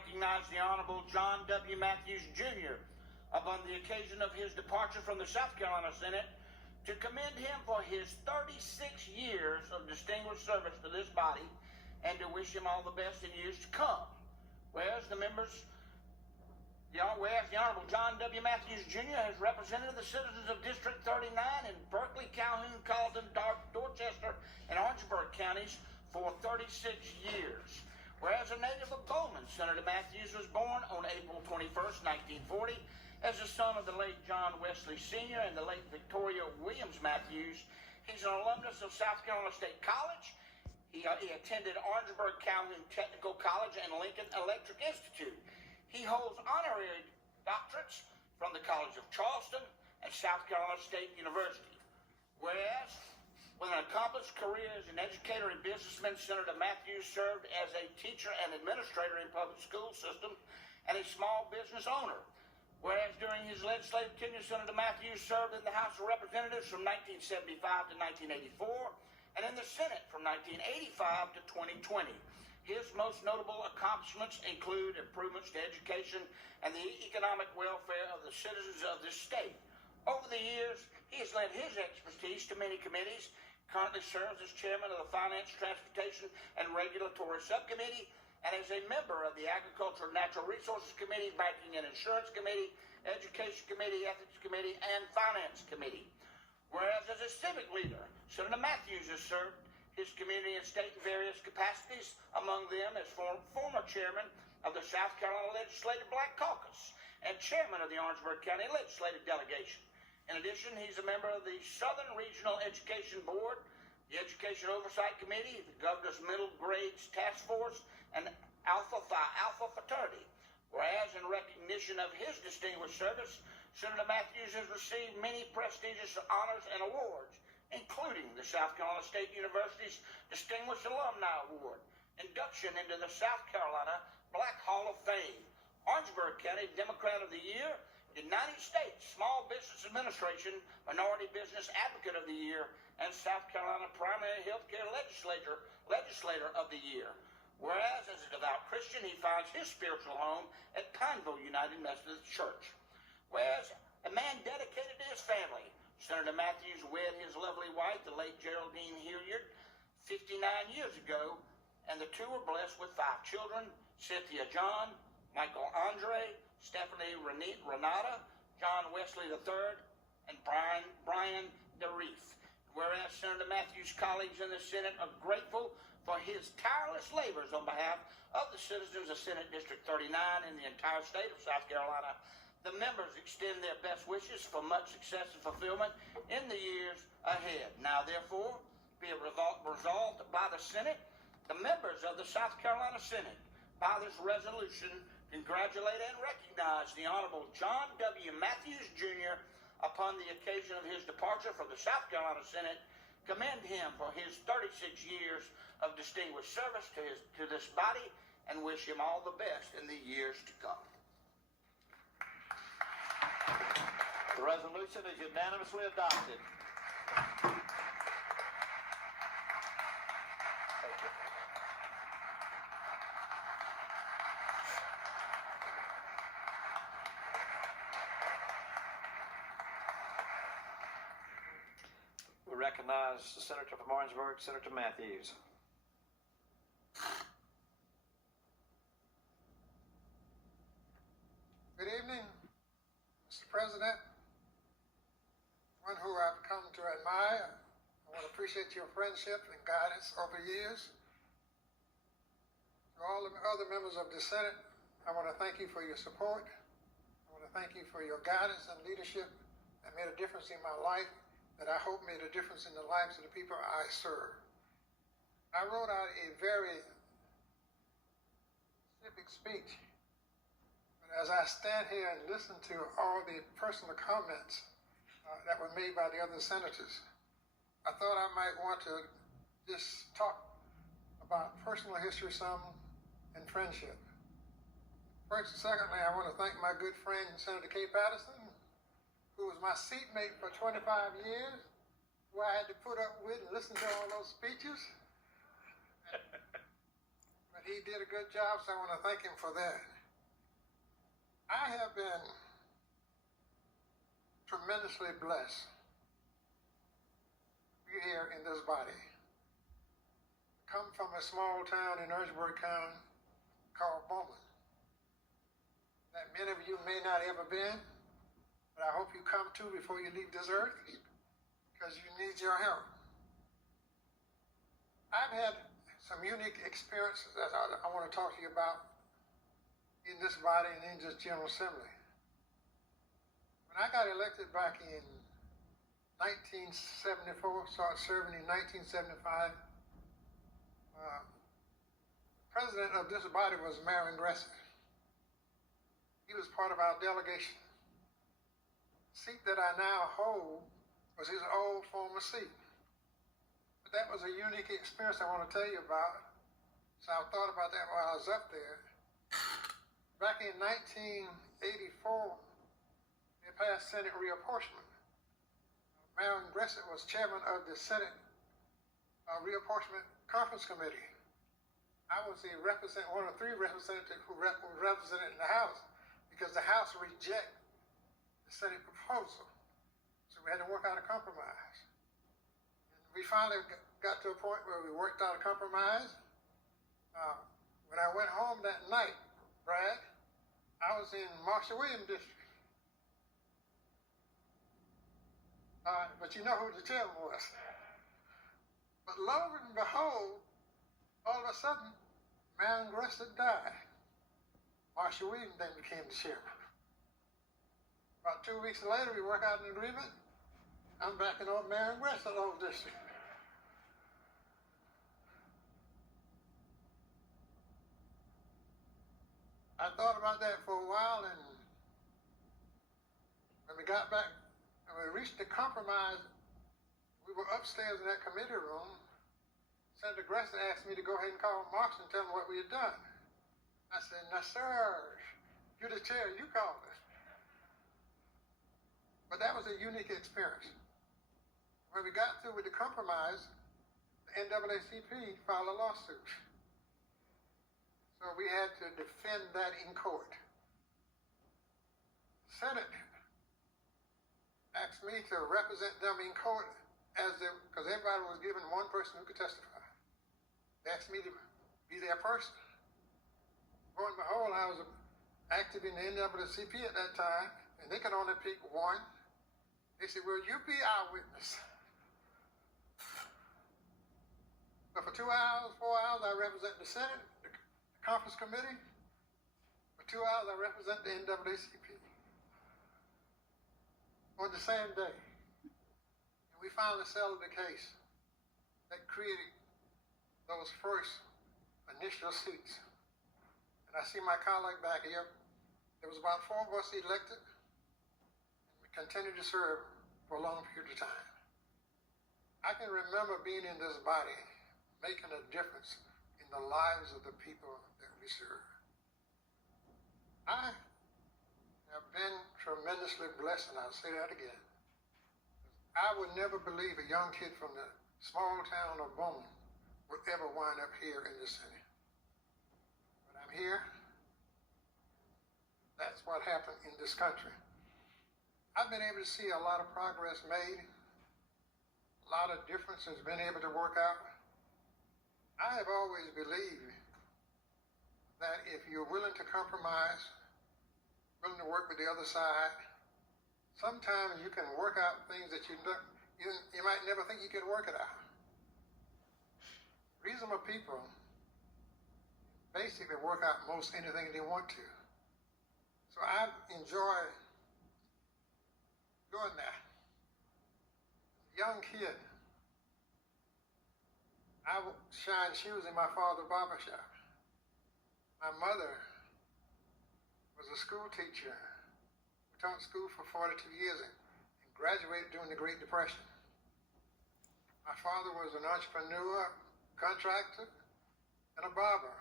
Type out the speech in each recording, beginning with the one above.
recognize the Honorable John W. Matthews, Jr. upon the occasion of his departure from the South Carolina Senate to commend him for his 36 years of distinguished service to this body and to wish him all the best in years to come. Whereas the Honorable John W. Matthews, Jr. has represented the citizens of District 39 in Berkeley, Calhoun, Colleton, Dorchester, and Orangeburg counties for 36 years. Whereas a native of Bowman, Senator Matthews was born on April 21st, 1940, as the son of the late John Wesley Sr. and the late Victoria Williams Matthews. He's an alumnus of South Carolina State College. He attended Orangeburg Calhoun Technical College and Lincoln Electric Institute. He holds honorary doctorates from the College of Charleston and South Carolina State University. Whereas, with an accomplished career as an educator and businessman, Senator Matthews served as a teacher and administrator in public school system and a small business owner. Whereas during his legislative tenure, Senator Matthews served in the House of Representatives from 1975 to 1984 and in the Senate from 1985 to 2020. His most notable accomplishments include improvements to education and the economic welfare of the citizens of this state. Over the years, he has lent his expertise to many committees, currently serves as chairman of the Finance, Transportation, and Regulatory Subcommittee, and is a member of the Agriculture and Natural Resources Committee, Banking and Insurance Committee, Education Committee, Ethics Committee, and Finance Committee. Whereas as a civic leader, Senator Matthews has served his community and state in various capacities, among them as former chairman of the South Carolina Legislative Black Caucus and chairman of the Orangeburg County Legislative Delegation. In addition, he's a member of the Southern Regional Education Board, the Education Oversight Committee, the Governor's Middle Grades Task Force, and Alpha Phi Fraternity. Whereas in recognition of his distinguished service, Senator Matthews has received many prestigious honors and awards, including the South Carolina State University's Distinguished Alumni Award, induction into the South Carolina Black Hall of Fame, Orangeburg County Democrat of the Year, United States Small Business Administration Minority Business Advocate of the Year, and South Carolina Primary Healthcare Legislator of the Year. Whereas, as a devout Christian, he finds his spiritual home at Pineville United Methodist Church. Whereas, a man dedicated to his family, Senator Matthews wed his lovely wife, the late Geraldine Hilliard, 59 years ago, and the two were blessed with 5 children: Cynthia John, Michael Andre, Stephanie Renata, John Wesley III, and Brian DeReef. Whereas Senator Matthews' colleagues in the Senate are grateful for his tireless labors on behalf of the citizens of Senate District 39 and the entire state of South Carolina, the members extend their best wishes for much success and fulfillment in the years ahead. Now, therefore, be it resolved by the Senate, the members of the South Carolina Senate, by this resolution, congratulate and recognize the Honorable John W. Matthews, Jr. upon the occasion of his departure from the South Carolina Senate, commend him for his 36 years of distinguished service to this body, and wish him all the best in the years to come. The resolution is unanimously adopted. We recognize the Senator from Orangeburg, Senator Matthews. Good evening, Mr. President, one who I've come to admire. I want to appreciate your friendship and guidance over years. To all the other members of the Senate, I want to thank you for your support. I want to thank you for your guidance and leadership that made a difference in my life, that I hope made a difference in the lives of the people I serve. I wrote out a very specific speech, but as I stand here and listen to all the personal comments that were made by the other senators, I thought I might want to just talk about personal history some and friendship. First and secondly, I want to thank my good friend Senator Kay Patterson, who was my seatmate for 25 years, who I had to put up with and listen to all those speeches. But he did a good job, so I want to thank him for that. I have been tremendously blessed to be here in this body. Come from a small town in Orangeburg County called Bowman that many of you may not ever been, but I hope you come to before you leave this earth because you need your help. I've had some unique experiences that I want to talk to you about in this body and in this General Assembly. When I got elected back in 1974, started serving in 1975, president of this body was Marion Gressett. He was part of our delegation. The seat that I now hold was his old former seat. But that was a unique experience I want to tell you about. So I thought about that while I was up there. Back in 1984, they passed Senate reapportionment. Marion Gressett was chairman of the Senate Reapportionment Conference Committee. I was one of three representatives who were represented in the House because the House rejected the Senate proposal. So we had to work out a compromise. And we finally got to a point where we worked out a compromise. When I went home that night, Brad, I was in Marshall Williams District. But you know who the chairman was. But lo and behold, all of a sudden, Marion Gressett died. Marshall Williams then became the chairman. About 2 weeks later, we worked out an agreement. I'm backing up Marion Gressett over district. I thought about that for a while, and when we got back and we reached the compromise, we were upstairs in that committee room. Senator Gressett asked me to go ahead and call Marks and tell him what we had done. I said, "No, sir, you're the chair, you call it." But that was a unique experience. When we got through with the compromise, the NAACP filed a lawsuit. So we had to defend that in court. The Senate asked me to represent them in court because everybody was given one person who could testify. They asked me to be their person. Lo and behold, I was active in the NAACP at that time, and they could only pick one. They said, "Will you be our witness?" So for 2 hours, 4 hours, I represent the Senate, the Conference Committee. For 2 hours, I represent the NAACP. On the same day, and we finally settled the case that created those first initial seats. And I see my colleague back here. There was about 4 of us elected, and we continued to serve for a long period of time. I can remember being in this body, making a difference in the lives of the people that we serve. I have been tremendously blessed, and I'll say that again. I would never believe a young kid from the small town of Bowman would ever wind up here in the Senate. But I'm here. That's what happened in this country. I've been able to see a lot of progress made, a lot of differences been able to work out. I have always believed that if you're willing to compromise, willing to work with the other side, sometimes you can work out things that you might never think you could work it out. Reasonable people basically work out most anything they want to. So I enjoy doing that. As a young kid, I would shine shoes in my father's barber shop. My mother was a school teacher who taught school for 42 years and graduated during the Great Depression. My father was an entrepreneur, contractor, and a barber.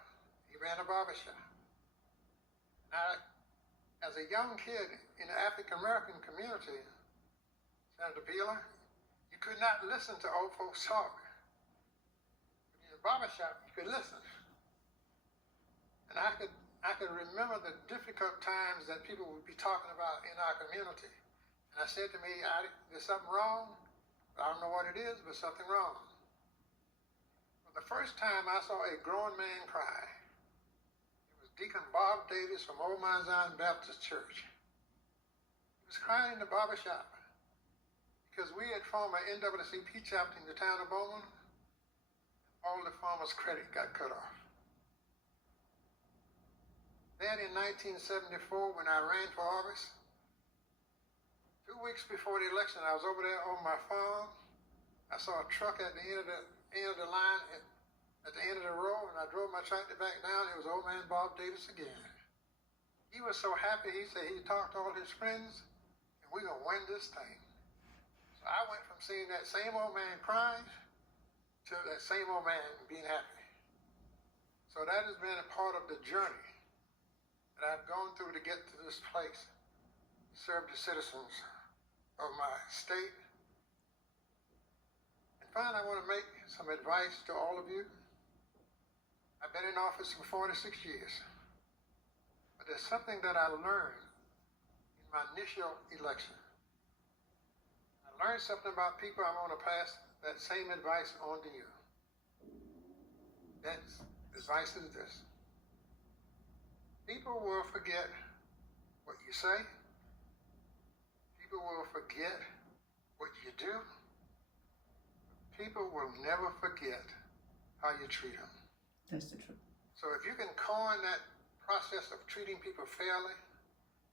He ran a barber shop. As a young kid in the African American community, Senator Peeler, you could not listen to old folks talk. In the barber shop, you could listen. And I could remember the difficult times that people would be talking about in our community. And I said to me, there's something wrong. I don't know what it is, but something wrong. For the first time I saw a grown man cry. It was Deacon Bob Davis from Old Mount Zion Baptist Church. He was crying in the barber shop because we had formed an NAACP chapter in the town of Bowman. All the farmers' credit got cut off. Then in 1974, when I ran for office, 2 weeks before the election, I was over there on my farm. I saw a truck at the end of the line at the end of the row, and I drove my tractor back down. It was old man Bob Davis again. He was so happy. He said he talked to all his friends, and we're gonna win this thing. So I went from seeing that same old man crying to that same old man being happy. So that has been a part of the journey that I've gone through to get to this place, serve the citizens of my state. And finally, I want to make some advice to all of you. I've been in office for 46 years, but there's something that I learned in my initial election. I learned something about people. I want to pass that same advice on to you. That advice is this. People will forget what you say. People will forget what you do. People will never forget how you treat them. That's the truth. So if you can coin that process of treating people fairly,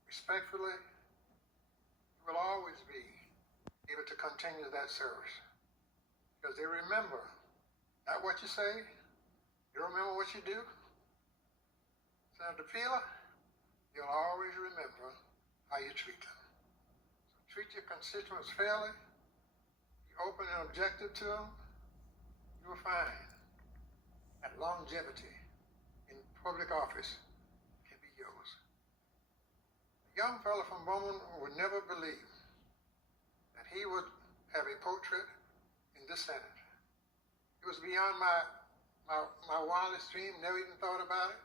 respectfully, you will always be able to continue that service. Because they remember not what you say, they remember what you do. Senator Peeler, you'll always remember how you treat them. So treat your constituents fairly, be open and objective to them. You will find that longevity in public office can be yours. A young fellow from Bowman would never believe that he would have a portrait in the Senate. It was beyond my wildest dream, never even thought about it.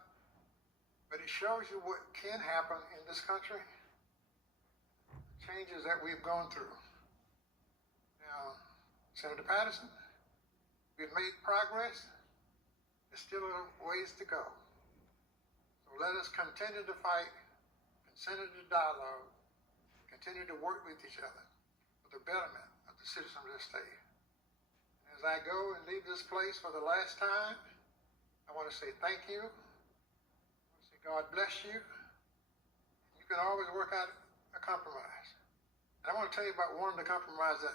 But it shows you what can happen in this country, the changes that we've gone through. Now, Senator Patterson, we've made progress. There's still a ways to go. So let us continue to fight, continue to dialogue, continue to work with each other for the betterment of the citizens of this state. As I go and leave this place for the last time, I want to say thank you. I want to say God bless you. You can always work out a compromise. And I want to tell you about one of the compromises that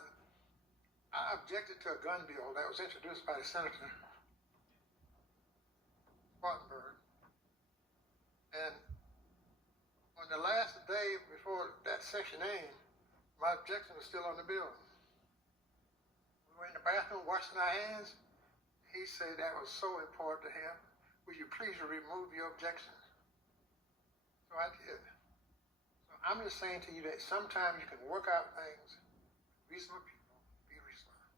I objected to a gun bill that was introduced by the Senator Spartanburg. And on the last day before that session aimed, my objection was still on the bill. We were in the bathroom washing our hands. He said that was so important to him. Will you please remove your objections? So I did. So I'm just saying to you that sometimes you can work out things with reasonable people, be reasonable.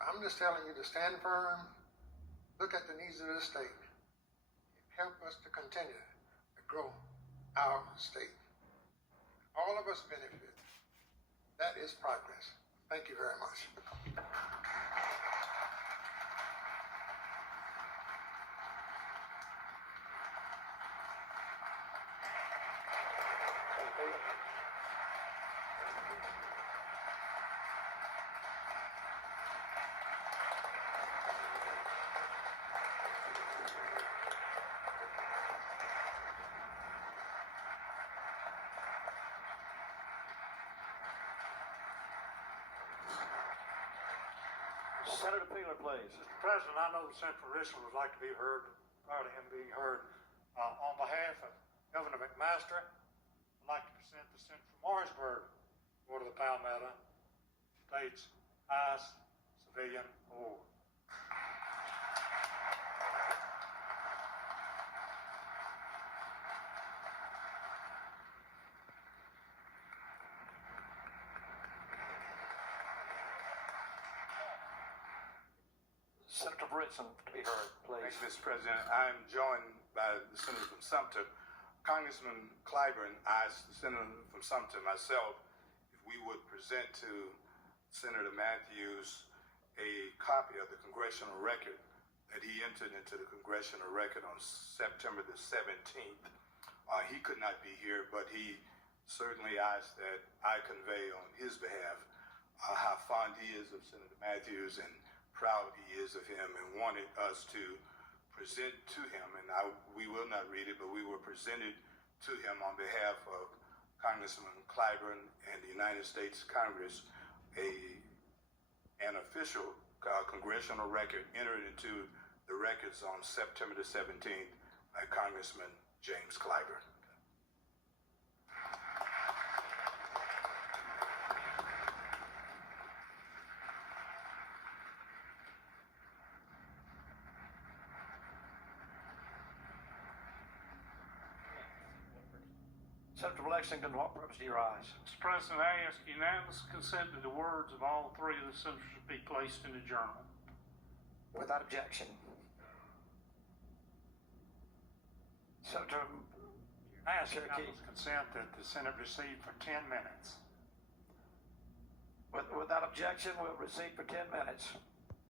I'm just telling you to stand firm, look at the needs of the state, and help us to continue to grow our state. All of us benefit. That is progress. Thank you very much. Senator Peeler, please. Mr. President, I know the Central Richland would like to be heard, prior to him being heard. On behalf of Governor McMaster, I'd like to present the Senator from Orangeburg, Board of the Palmetto, states ICE Civilian Award. Senator Britson to be heard, please. Thank you, Mr. President. I'm joined by the senator from Sumter. Congressman Clyburn asked the senator from Sumter, myself, if we would present to Senator Matthews a copy of the congressional record that he entered into the congressional record on September the 17th. He could not be here, but he certainly asked that I convey on his behalf how fond he is of Senator Matthews and proud he is of him, and wanted us to present to him, and we will not read it, but we were presented to him on behalf of Congressman Clyburn and the United States Congress an official congressional record entered into the records on September the 17th by Congressman James Clyburn. Senator from Lexington, what purpose do you rise? Mr. President, I ask unanimous consent that the words of all three of the senators be placed in the journal. Without objection. Senator I ask Cherokee. unanimous consent that the Senate receive for 10 minutes. Without objection, we'll receive for 10 minutes.